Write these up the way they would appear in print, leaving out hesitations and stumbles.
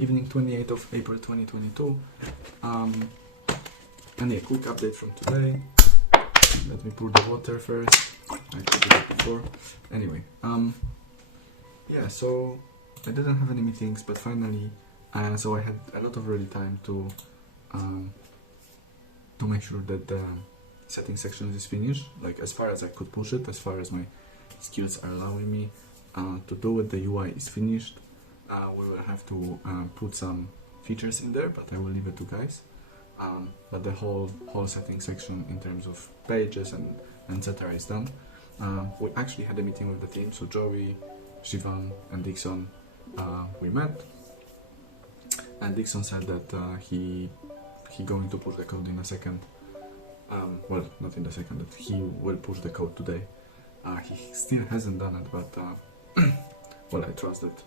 evening 28th of April 2022. And a quick update from today. Let me pour the water first. I could do that before. Anyway, yeah, so I didn't have any meetings, but finally, so I had a lot of ready time to make sure that the setting section is finished, like as far as I could push it, as far as my skills are allowing me to do it. The UI is finished. We will have to put some features in there, but I will leave it to guys. But the whole setting section in terms of pages and etc. is done. We actually had a meeting with the team, so Joey, Shivam and Dickson, we met, and Dickson said that he going to push the code in a second. Well, not in the second, that he will push the code today. He still hasn't done it, but well, I trust that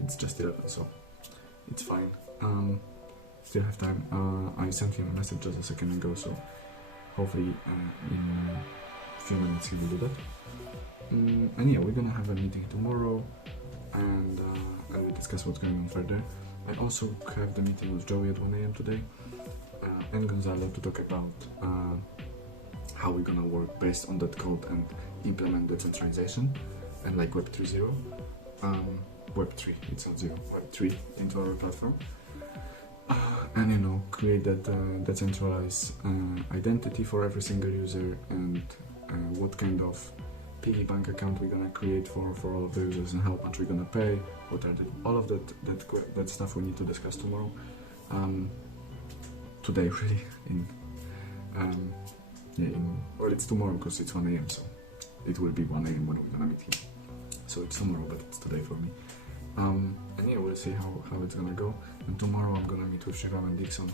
it's just 11, so it's fine. Still have time. I sent him a message just a second ago, so hopefully in a few minutes he will do that. And yeah, we're gonna have a meeting tomorrow, and I will discuss what's going on further. I also have the meeting with Joey at 1 AM today, and Gonzalo, to talk about how we're gonna work based on that code and implement decentralization and like Web 3.0, Web 3, it's not 0, Web 3 into our platform. And you know, create that decentralized identity for every single user, and what kind of piggy bank account we're gonna create for all of the users, and how much we're gonna pay, what are all of that stuff we need to discuss tomorrow. Today really, well, it's tomorrow because it's 1 AM, so it will be 1 AM when we're gonna meet him. So it's tomorrow, but it's today for me. And yeah, we'll see how it's gonna go. And tomorrow I'm gonna meet with Shivam and Dickson,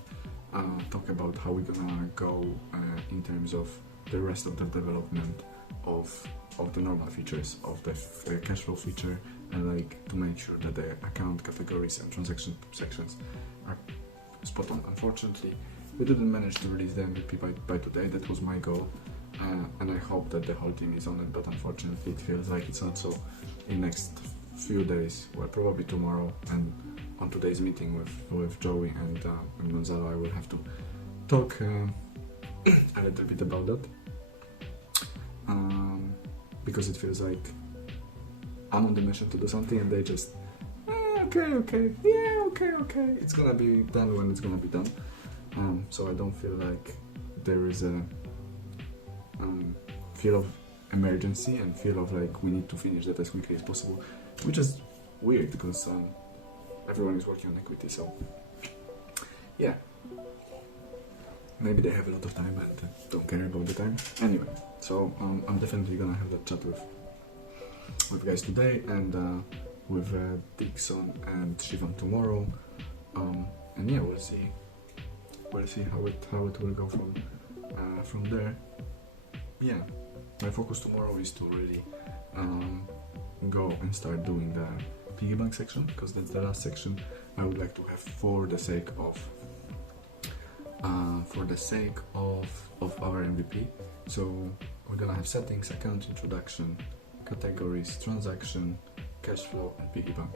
talk about how we're gonna go in terms of the rest of the development of the normal features of the cash flow feature, and like to make sure that the account categories and transaction sections are spot on. Unfortunately, we didn't manage to release the MVP by today. That was my goal, and I hope that the whole team is on it, but unfortunately it feels like it's not so. In next few days, well, probably tomorrow, and on today's meeting with Joey and Gonzalo, I will have to talk a little bit about that, because it feels like I'm on the mission to do something and they just okay, it's gonna be done when it's gonna be done. So I don't feel like there is a feel of emergency and feel of like we need to finish that as quickly as possible, which is weird because everyone is working on equity, so yeah, maybe they have a lot of time and don't care about the time. Anyway, so I'm definitely gonna have that chat with guys today, and with Dickson and Shivam tomorrow, and yeah, we'll see how it will go from there. Yeah, my focus tomorrow is to really go and start doing the piggy bank section, because that's the last section I would like to have for the sake of our MVP. So we're gonna have settings, account introduction, categories, transaction, cash flow, and piggy bank.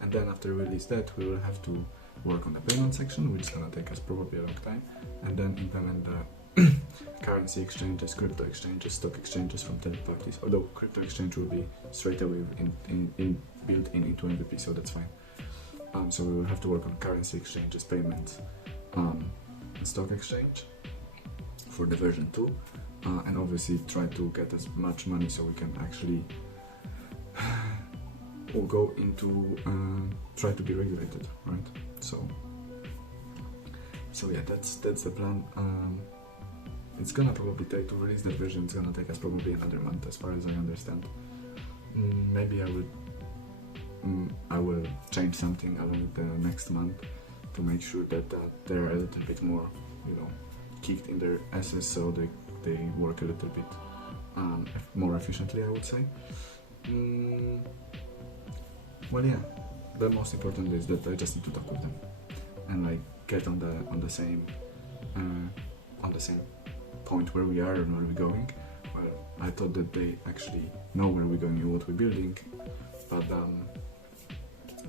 And then after we release that, we will have to work on the payment section, which is gonna take us probably a long time, and then implement the currency exchanges, crypto exchanges, stock exchanges from third parties. Although crypto exchange will be straight away built into MVP, so that's fine. So we will have to work on currency exchanges, payments, and stock exchange for the version 2, and obviously try to get as much money so we can actually or go into try to be regulated, right? So yeah, that's the plan. It's gonna probably take to release that version. It's gonna take us probably another month, as far as I understand. Maybe I will change something along the next month to make sure that they're a little bit more, kicked in their asses, so they work a little bit more efficiently, I would say. Well, yeah, the most important is that I just need to talk with them and like get on the same point where we are and where we're going. Well, I thought that they actually know where we're going and what we're building,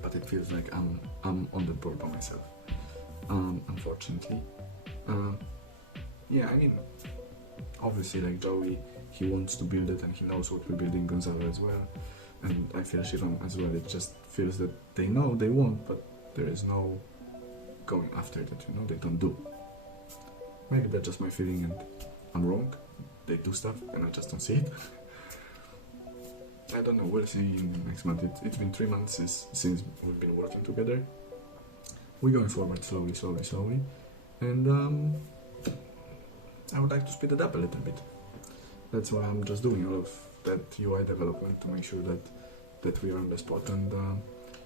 but but it feels like I'm on the board by myself, unfortunately. Yeah, I mean, obviously, like Joey, he wants to build it and he knows what we're building, Gonzalo as well, and I feel Shivam as well. It just feels that they know they want, but there is no going after that, you know, they don't do. Maybe that's just my feeling and I'm wrong. They do stuff and I just don't see it. I don't know, we'll see in the next month. It's been 3 months since we've been working together. We're going forward slowly, and I would like to speed it up a little bit. That's why I'm just doing all of that UI development to make sure that we are on the spot, and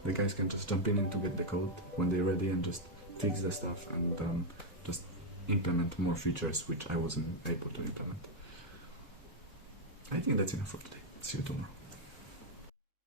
the guys can just jump in to get the code when they're ready and just fix the stuff and just implement more features which I wasn't able to implement. I think that's enough for today. See you tomorrow.